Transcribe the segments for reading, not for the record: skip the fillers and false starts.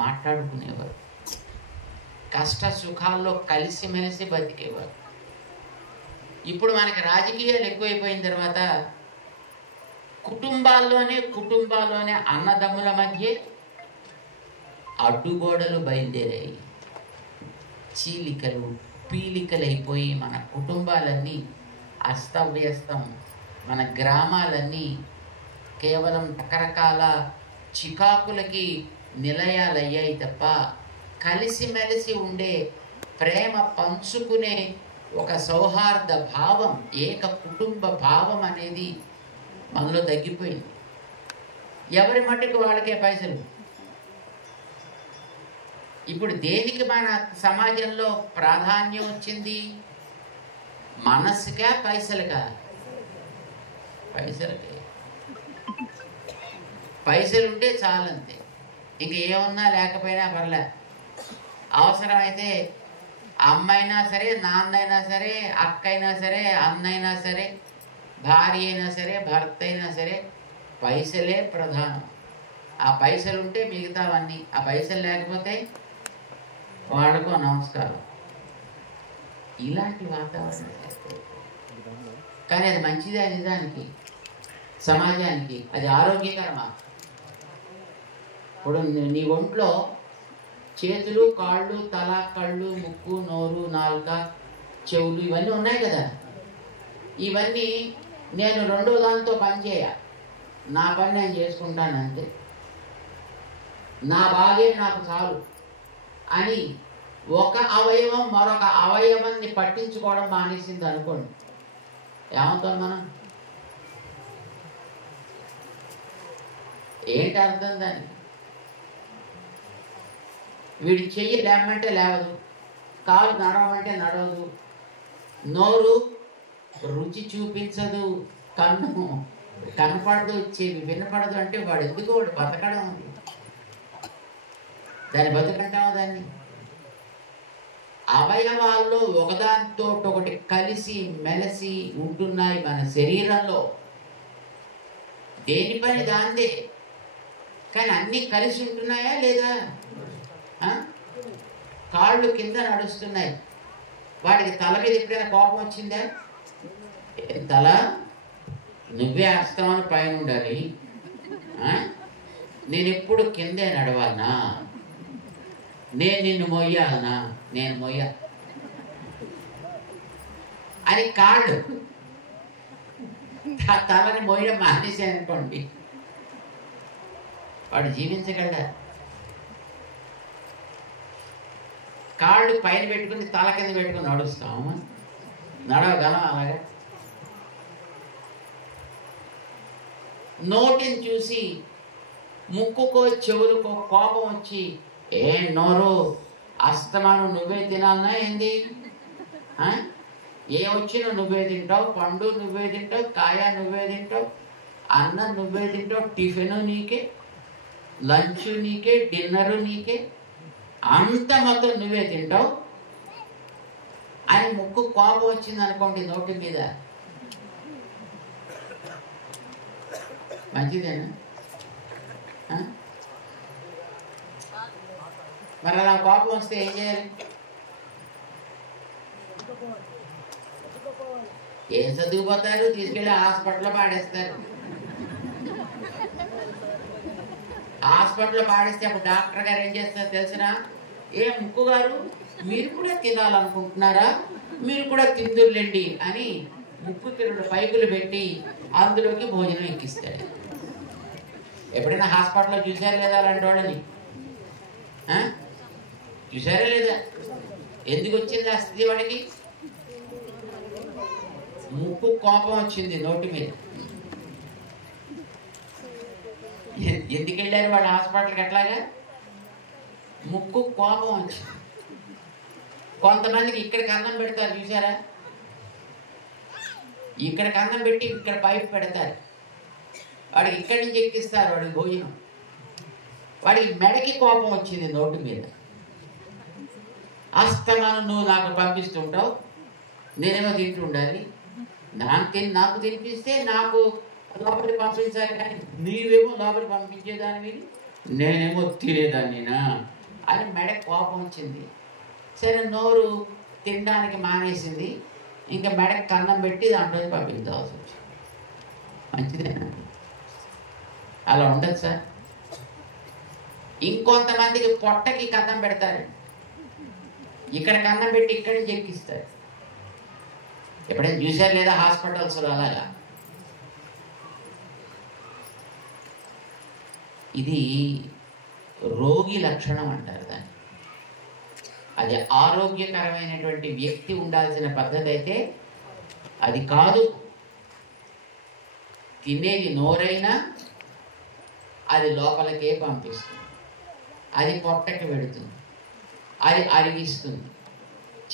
మాట్లాడుకునేవారు, కష్ట సుఖాల్లో కలిసిమెలిసి బతికేవారు. ఇప్పుడు మనకి రాజకీయాలు ఎక్కువైపోయిన తర్వాత కుటుంబాల్లోనే అన్నదమ్ముల మధ్య అడ్డుగోడలు బయలుదేరాయి. చీలికలు పీలికలైపోయి మన కుటుంబాలన్నీ అస్తవ్యస్తం, మన గ్రామాలన్నీ కేవలం రకరకాల చికాకులకి నిలయాలయ్యాయి తప్ప కలిసిమెలిసి ఉండే, ప్రేమ పంచుకునే ఒక సౌహార్ద భావం, ఏక కుటుంబ భావం అనేది మనలో తగ్గిపోయింది. ఎవరి మట్టుకు వాళ్ళకే పైసలు. ఇప్పుడు దేనికి మన సమాజంలో ప్రాధాన్యం వచ్చింది? మనసుకా పైసలుకా? పైసలకే. పైసలు ఉంటే చాలంతే, ఇంక ఏమున్నా లేకపోయినా పర్లే. అవసరమైతే అమ్మైనా సరే, నాన్నైనా సరే, అక్కైనా సరే, అన్నైనా సరే, భార్య అయినా సరే, భర్త అయినా సరే, పైసలే ప్రధానం. ఆ పైసలు ఉంటే మిగతావన్నీ, ఆ పైసలు లేకపోతే వాడుకో నమస్కారం. ఇలాంటి వాతావరణం. కానీ అది మంచిదే నిజానికి, సమాజానికి అది ఆరోగ్యకరమా? ఇప్పుడు నీ ఒంట్లో చేతులు, కాళ్ళు, తల, కళ్ళు, ముక్కు, నోరు, నాలుక, చెవులు ఇవన్నీ ఉన్నాయి కదా. ఇవన్నీ నేను రెండో దాంతో పనిచేయ, నా పని నేను చేసుకుంటాను అంతే, నా బాగే నాకు చాలు అని ఒక అవయవం మరొక అవయవాన్ని పట్టించుకోవడం మానేసింది అనుకోండి, ఏమవుతాం మనం? ఏంటి అర్థం దానికి? వీడి చెయ్యి లేమంటే లేవదు, కాలు నడవమంటే నడవదు, నోరు రుచి చూపించదు, కన్ను కనపడదు, చెవి వినపడదు. అంటే వాడు ఎందుకు, వాడు బతకడం ఉంది, దాన్ని బతుకంటామా? దాన్ని అవయవాల్లో ఒకదానితో ఒకటి కలిసి మెలిసి ఉంటున్నాయి మన శరీరంలో, దేని పని దాందే. కానీ అన్నీ కలిసి ఉంటున్నాయా లేదా? కాళ్ళు కింద నడుస్తున్నాయి, వాడికి తల మీద ఎప్పుడైనా కోపం వచ్చిందా? తల నువ్వే అస్తమాను పైన ఉండాలి, నేను ఎప్పుడు కిందే నడవాలనా, నేను నిన్ను మొయ్యాలనా, నేను మొయ్య అని కాళ్ళు తలని మొయ్యడం మానేసానుకోండి, వాడు జీవించగలడా? కాళ్ళు పైన పెట్టుకుని తల కింద పెట్టుకుని నడుస్తాము, నడవగలం అలాగా? నోటిని చూసి ముక్కుకో చెవులకో కోపం వచ్చి, ఏ నోరు అస్తమాను నువ్వే తినాలన్నా ఏంది? ఏ వచ్చినా నువ్వే తింటావు, పండు నువ్వే తింటావు, కాయ నువ్వే తింటావు, అన్నం నువ్వే తింటావు, టిఫిన్ నీకే, లంచ్ నీకే, డిన్నరు నీకే, అంత మొత్తం నువ్వే తింటావు అని ముక్కు కోపం వచ్చింది అనుకోండి నోటి మీద, మంచిదేనా? మరి అలా కోపం వస్తే ఏం చేయాలి? ఏం చదువుకుపోతారు? తీసుకెళ్ళి హాస్పిటల్లో పాడేస్తారు. హాస్పిటల్లో పాడేస్తే అప్పుడు డాక్టర్ గారు ఏం చేస్తారు తెలిసిన? ఏ ముక్కు గారు, మీరు కూడా తినాలనుకుంటున్నారా, మీరు కూడా తిందుర్లేండి అని ముక్కు తిరుడు పైపులు పెట్టి అందులోకి భోజనం ఎక్కిస్తాడు. ఎప్పుడైనా హాస్పిటల్లో చూసారా లేదా అలాంటి వాళ్ళని? చూసారా లేదా? ఎందుకు వచ్చింది ఆ స్థితి వాడికి? ముక్కు కోపం వచ్చింది నోటి మీద. ఎందుకు వెళ్ళారు వాళ్ళు హాస్పిటల్కి? అట్లాగా ముక్కు కోపం వచ్చింది. కొంతమందికి ఇక్కడికి అన్నం పెడతారు చూసారా, ఇక్కడికి అన్నం పెట్టి ఇక్కడ పైపు పెడతారు, వాడికి ఇక్కడి నుంచి ఎక్కిస్తారు వాడికి భోజనం. వాడికి మెడకి కోపం వచ్చింది నోటి మీద. అస్తమానం నువ్వు నాకు పంపిస్తుంటావు, నేనేమో తింటూ ఉండాలి, నాకు తినిపిస్తే నాకు లోపలికి పంపించాలి, కానీ నీవేమో లోపలికి పంపించేదాని మీద నేనేమో తినేదాన్నినా అని మెడ కోపం వచ్చింది. సరే నోరు తినడానికి మానేసింది. ఇంకా మెడకు కన్నం పెట్టి దాంట్లో పంపించాల్సి వచ్చింది. మంచిదేనా? అలా ఉండదు సార్. ఇంకొంతమందికి పొట్టకి కన్నం పెడతారు, ఇక్కడ కన్నం పెట్టి ఇక్కడి నుంచి ఎక్కిస్తారు. ఎప్పుడైనా చూశారు లేదా హాస్పిటల్స్లో అలాగా? ఇది రోగి లక్షణం అంటారు దాన్ని. అది ఆరోగ్యకరమైనటువంటి వ్యక్తి ఉండాల్సిన పద్ధతి అయితే అది కాదు. తినేది నోరైనా అది లోపలికే పంపిస్తుంది, అది పొట్టకి పెడుతుంది, అది అరిగిస్తుంది,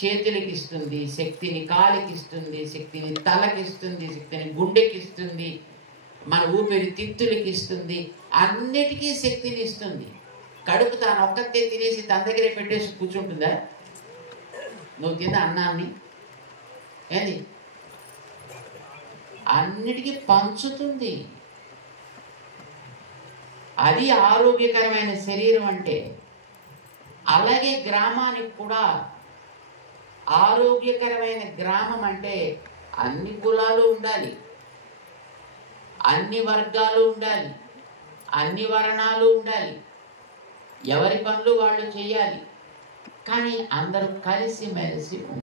చేతులకి ఇస్తుంది శక్తిని, కాలికి ఇస్తుంది శక్తిని, తలకిస్తుంది శక్తిని, గుండెకిస్తుంది, మన ఊపిరి తిత్తులకి ఇస్తుంది, అన్నిటికీ శక్తిని ఇస్తుంది. కడుపు తాను ఒక్కతే తినేసి తన దగ్గరే పెట్టేసి కూర్చుంటుందా? నువ్వు తిన్న అన్నాన్ని ఏంది అన్నిటికీ పంచుతుంది. అది ఆరోగ్యకరమైన శరీరం అంటే. అలాగే గ్రామానికి కూడా ఆరోగ్యకరమైన గ్రామం అంటే అన్ని కులాలు ఉండాలి, అన్ని వర్గాలు ఉండాలి, అన్ని వర్ణాలు ఉండాలి, ఎవరి పనులు వాళ్ళు చేయాలి, కానీ అందరూ కలిసి మెలిసి